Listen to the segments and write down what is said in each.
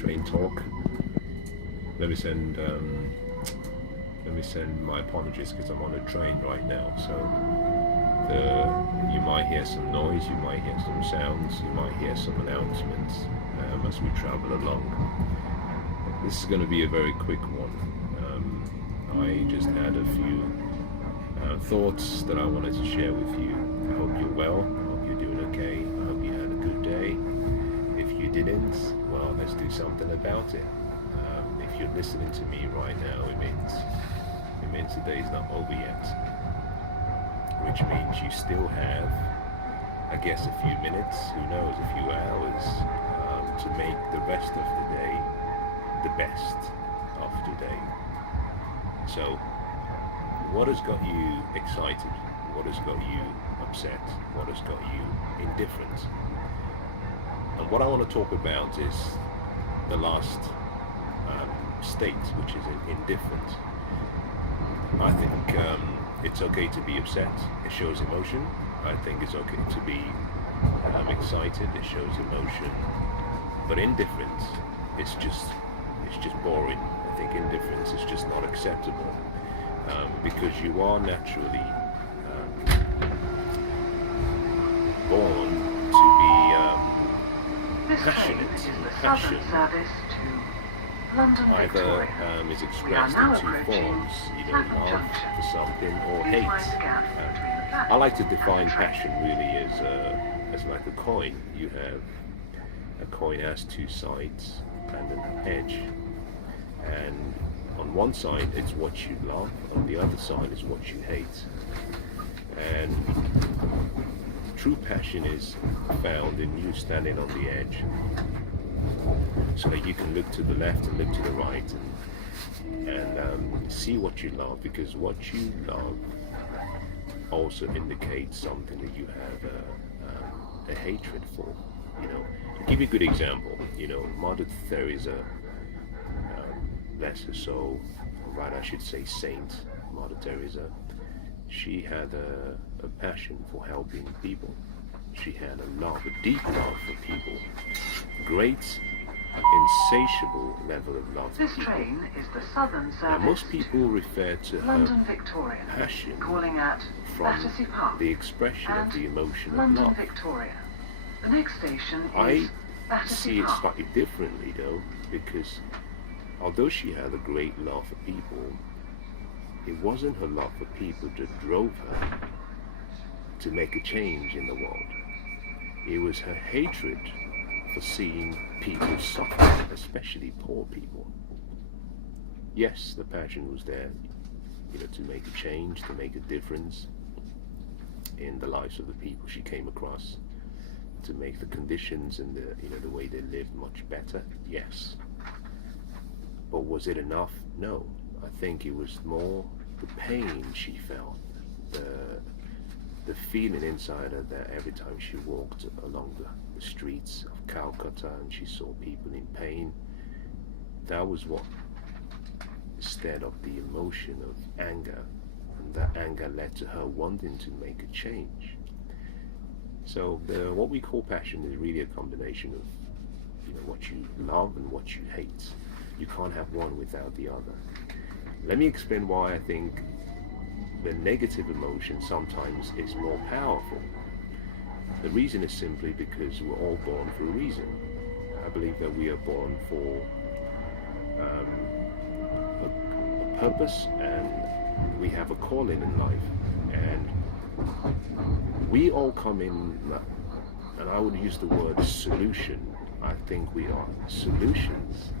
train talk. Let me send my apologies because I'm on a train right now. So you might hear some noise, you might hear some sounds, you might hear some announcements as we travel along. This is going to be a very quick one. I just had a few thoughts that I wanted to share with you. I hope you're well. I hope you're doing okay. I hope you had a good day. If you didn't, well, let's do something about it. If you're listening to me right now, it means the day's not over yet, which means you still have, I guess, a few minutes, who knows, a few hours to make the rest of the day the best of today. So, what has got you excited? What has got you upset? What has got you indifferent? And what I want to talk about is the last state, which is indifferent. I think it's okay to be upset. It shows emotion. I think it's okay to be excited. It shows emotion. But indifference, it's just boring. I think indifference is just not acceptable because you are naturally born to be passionate. Passion either is expressed in two forms, love for something or hate. I like to define passion really as like a coin. You have a coin has two sides and an edge, and on one side it's what you love, on the other side is what you hate. And true passion is found in you standing on the edge, so that you can look to the left and look to the right and see what you love, because what you love also indicates something that you have a hatred for. To give you a good example, Mother Teresa, bless her soul, or rather I should say Saint Mother Teresa, she had a passion for helping people. She had a deep love for people, great, insatiable level of love for This people. train is the Southern Service. Now, most people refer to London her Victoria, passion calling at from Battersea Park the expression of the emotion London of love. Victoria. The next station is I Battersea see it Park. slightly differently though, because although she had a great love for people, it wasn't her love for people that drove her to make a change in the world. It was her hatred for seeing people suffer, especially poor people. Yes, the passion was there, to make a change, to make a difference in the lives of the people she came across, to make the conditions and the way they lived much better. Yes. But was it enough? No. I think it was more the pain she felt, the feeling inside her that every time she walked along the streets of Calcutta and she saw people in pain, that was what stirred up the emotion of anger, and that anger led to her wanting to make a change. So what we call passion is really a combination of what you love and what you hate. You can't have one without the other. Let me explain why I think the negative emotion sometimes is more powerful. The reason is simply because we're all born for a reason. I believe that we are born for a purpose, and we have a calling in life, and we all come in, and I would use the word solution. I think we are solutions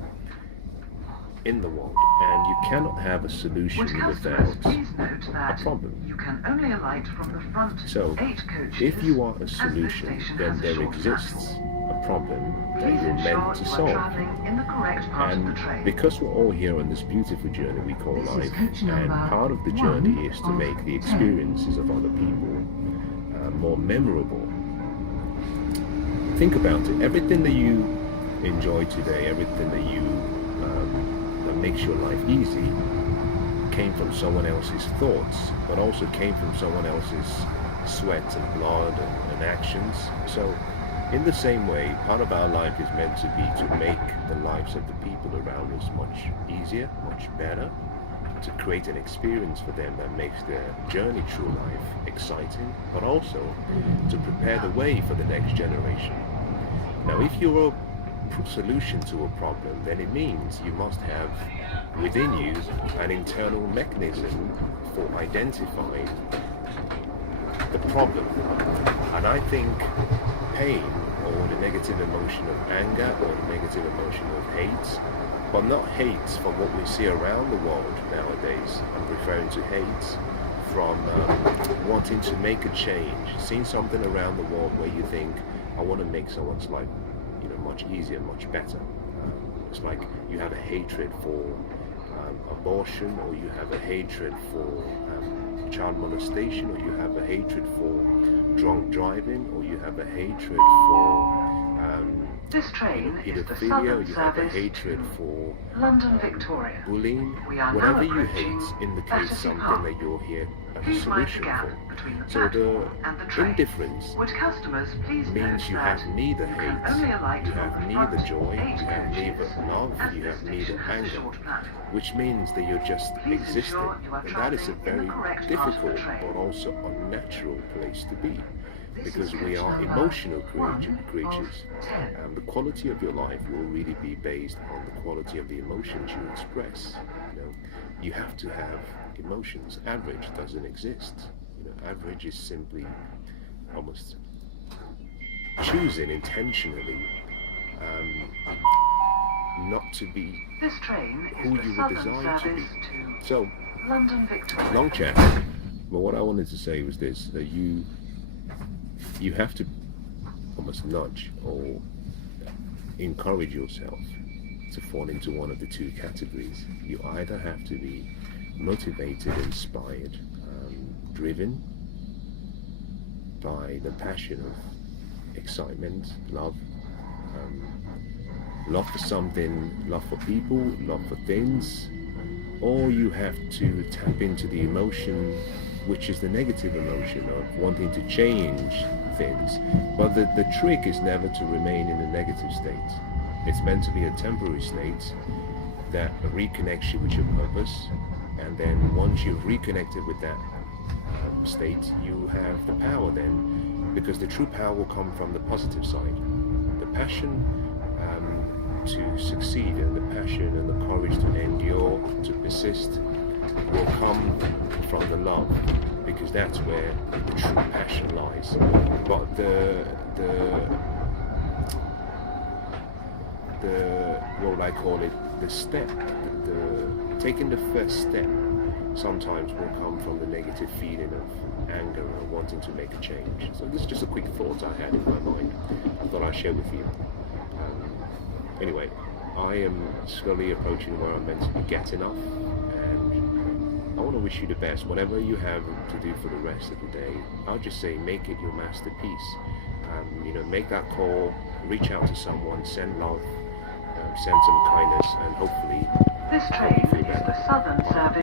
in the world, and you cannot have a solution without a problem. You can only alight from the front So, 8 coaches, if you are a as this solution, station then has a there short exists platform. a problem that Please you're ensure meant to you are solve. travelling in the correct part of the And train. because we're all here on this beautiful journey we call This is life, coach and number part of the 1 journey is to of make the 10. experiences of other people more memorable. Think about it. Everything that you enjoy today, everything that that makes your life easy, came from someone else's thoughts, but also came from someone else's sweat and blood and actions. So In the same way, part of our life is meant to be to make the lives of the people around us much easier, much better, to create an experience for them that makes their journey through life exciting, but also to prepare the way for the next generation. Now, if you're a solution to a problem, then it means you must have within you an internal mechanism for identifying the problem. And I think pain, or the negative emotion of anger, or the negative emotion of hate, but not hate from what we see around the world nowadays. I'm referring to hate from wanting to make a change, seeing something around the world where you think, I want to make someone's life, much easier, much better. It's like you have a hatred for abortion, or you have a hatred for child molestation, or you have a hatred for drunk driving, or you have a hatred for this train is the pedophilia, Southern you have a service hatred for London Victoria. bullying, We are whatever now you approaching hate indicates Battersea something Park. that you're here as a Please mind the solution gap for. between the So the platform and the train. indifference Would customers please means note you that have neither you can hate, only alight you from have the neither front joy, 8 you have neither coaches, love, as you this have neither station has a anger, short platform. which means that you're just Please existing. ensure you are And that is a travelling in very the correct part of the difficult train. but also unnatural place to be, because we are coach number emotional creatures. 1 of 10. The quality of your life will really be based on the quality of the emotions you express. You have to have emotions. Average doesn't exist. Average is simply almost choosing intentionally not to be This train is who the you were Southern designed to service be. to So, London Victoria. long chat. But what I wanted to say was this: that you have to almost nudge or encourage yourself to fall into one of the two categories. You either have to be motivated, inspired, driven by the passion of excitement, love, love for something, love for people, love for things, or you have to tap into the emotion, which is the negative emotion of wanting to change things. But the trick is never to remain in a negative state. It's meant to be a temporary state that reconnects you with your purpose, and then once you've reconnected with that state, you have the power then, because the true power will come from the positive side. The passion to succeed, and the passion and the courage to endure, to persist, will come from the love, because that's where the true passion lies. But the what would I call it? The step, the taking the first step, sometimes will come from the negative feeling of anger and wanting to make a change. So this is just a quick thought I had in my mind. I thought I'd share with you. Anyway, I am slowly approaching where I'm meant to be getting off, and I want to wish you the best. Whatever you have to do for the rest of the day, I'll just say make it your masterpiece. Make that call, reach out to someone, send love, send some kindness, and hopefully This train is the Southern service.